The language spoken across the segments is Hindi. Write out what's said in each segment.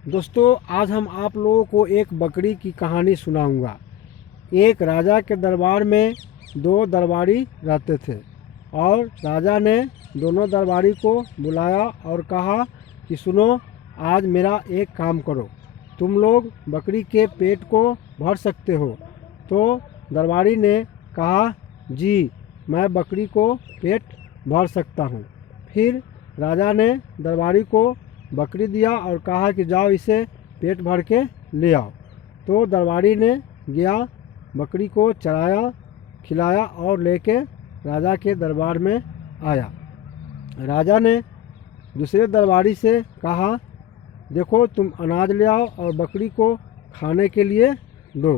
दोस्तों, आज हम आप लोगों को एक बकरी की कहानी सुनाऊंगा। एक राजा के दरबार में दो दरबारी रहते थे और राजा ने दोनों दरबारी को बुलाया और कहा कि सुनो, आज मेरा एक काम करो, तुम लोग बकरी के पेट को भर सकते हो। तो दरबारी ने कहा, जी मैं बकरी को पेट भर सकता हूँ। फिर राजा ने दरबारी को बकरी दिया और कहा कि जाओ इसे पेट भर के ले आओ। तो दरबारी ने गया, बकरी को चराया, खिलाया और लेके राजा के दरबार में आया। राजा ने दूसरे दरबारी से कहा, देखो तुम अनाज ले आओ और बकरी को खाने के लिए दो।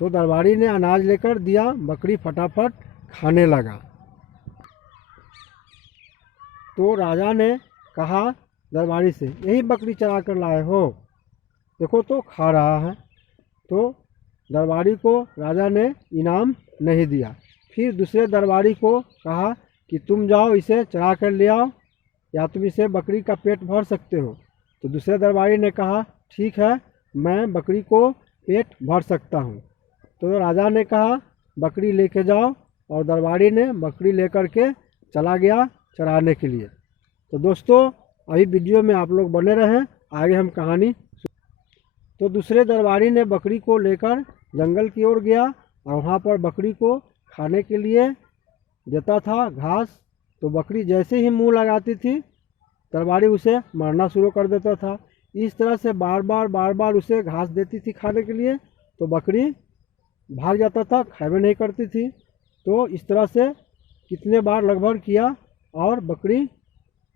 तो दरबारी ने अनाज लेकर दिया, बकरी फटाफट खाने लगा। तो राजा ने कहा दरबारी से, यही बकरी चरा कर लाए हो, देखो तो खा रहा है। तो दरबारी को राजा ने इनाम नहीं दिया। फिर दूसरे दरबारी को कहा कि तुम जाओ इसे चरा कर ले आओ, या तुम इसे बकरी का पेट भर सकते हो। तो दूसरे दरबारी ने कहा, ठीक है, मैं बकरी को पेट भर सकता हूँ। तो राजा ने कहा, बकरी लेके जाओ, और दरबारी ने बकरी लेकर के चला गया चराने के लिए। तो दोस्तों, अभी वीडियो में आप लोग बने रहें, आगे हम कहानी। तो दूसरे दरबारी ने बकरी को लेकर जंगल की ओर गया और वहाँ पर बकरी को खाने के लिए देता था घास। तो बकरी जैसे ही मुंह लगाती थी, दरबारी उसे मारना शुरू कर देता था। इस तरह से बार बार उसे घास देती थी खाने के लिए, तो बकरी भाग जाता था, खाए नहीं करती थी। तो इस तरह से कितने बार लगभग किया, और बकरी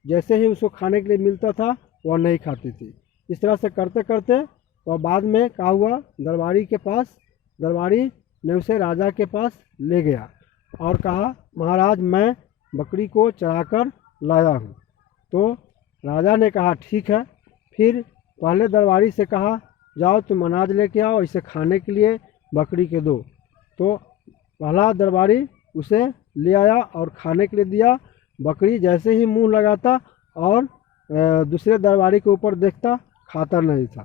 जैसे ही उसको खाने के लिए मिलता था वह नहीं खाती थी। इस तरह से करते करते तो बाद में क्या हुआ, दरबारी ने उसे राजा के पास ले गया और कहा, महाराज मैं बकरी को चरा कर लाया हूँ। तो राजा ने कहा, ठीक है। फिर पहले दरबारी से कहा, जाओ तुम अनाज लेके आओ, इसे खाने के लिए बकरी के दो। तो पहला दरबारी उसे ले आया और खाने के लिए दिया। बकरी जैसे ही मुंह लगाता और दूसरे दरबारी के ऊपर देखता, खाता नहीं था।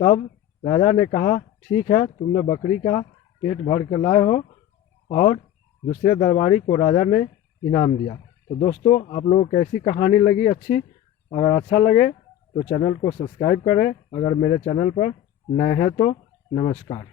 तब राजा ने कहा, ठीक है, तुमने बकरी का पेट भर के लाए हो, और दूसरे दरबारी को राजा ने इनाम दिया। तो दोस्तों, आप लोगों को कैसी कहानी लगी? अच्छी? अगर अच्छा लगे तो चैनल को सब्सक्राइब करें, अगर मेरे चैनल पर नए हैं तो नमस्कार।